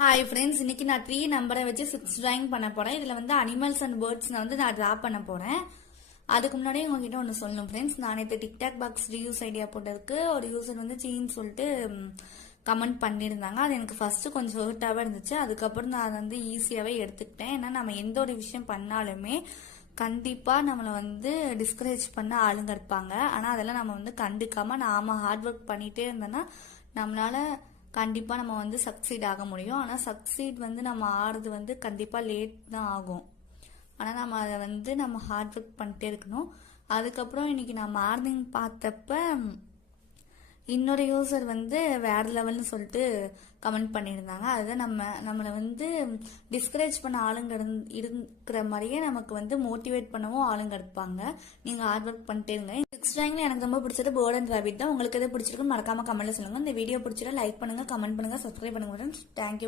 Hi friends, இன்னைக்கு நான் 3 நம்பரை வச்சு 6 டிராயிங் பண்ண போறேன். இதுல வந்து அனிமல்ஸ் அண்ட் பேர்ட்ஸ் நான் டிரா பண்ண போறேன். அதுக்கு முன்னாடி உங்ககிட்ட ஒன்று சொல்லணும் ஃப்ரெண்ட்ஸ். நான் நேற்று டிக்டாக் பாக்ஸ் ரீயூஸ் ஐடியா போட்டதுக்கு ஒரு யூசர் வந்து சீன்னு சொல்லிட்டு கமெண்ட் பண்ணியிருந்தாங்க. அது எனக்கு ஃபர்ஸ்ட் கொஞ்சம் ஹர்ட்டாகவே இருந்துச்சு. அதுக்கப்புறம் நான் அதை வந்து ஈஸியாகவே எடுத்துக்கிட்டேன். ஏன்னா நம்ம எந்த ஒரு விஷயம் பண்ணாலுமே கண்டிப்பாக நம்மளை வந்து டிஸ்கரேஜ் பண்ண ஆளுங்க இருப்பாங்க. ஆனால் அதெல்லாம் நம்ம வந்து கண்டுக்காம நாம ஹார்ட் ஒர்க் பண்ணிட்டே இருந்தோம்னா நம்மளால கண்டிப்பாக நம்ம வந்து சக்சீட் ஆக முடியும். ஆனால் சக்சீட் வந்து நம்ம ஆடுறது வந்து கண்டிப்பாக லேட் தான் ஆகும். ஆனால் நம்ம அதை வந்து நம்ம ஹார்ட் ஒர்க் பண்ணிட்டே இருக்கணும். அதுக்கப்புறம் இன்னைக்கு நான் மார்னிங் பார்த்தப்ப இன்னொரு யூசர் வந்து வேற லெவல்னு சொல்லிட்டு கமெண்ட் பண்ணியிருந்தாங்க. அதுதான் நம்மளை வந்து டிஸ்கரேஜ் பண்ண ஆளுங்க இருக்கிற மாதிரியே நமக்கு வந்து மோட்டிவேட் பண்ணவும் ஆளுங்க இருப்பாங்க. நீங்க ஹார்ட் ஒர்க் பண்ணிட்டே இருங்க. 6 டிராயிங்ல எனக்கு ரொம்ப பிடிச்சது பேர்ட் அண்ட் ராபிட் தான். உங்களுக்கு எது பிடிச்சிருக்குன்னு மறக்காம கமெண்ட்ல சொல்லுங்க. இந்த வீடியோ பிடிச்சிருந்தா லைக் பண்ணுங்க, கமெண்ட் பண்ணுங்க, சப்ஸ்கிரைப் பண்ணுங்க. தேங்க்யூ.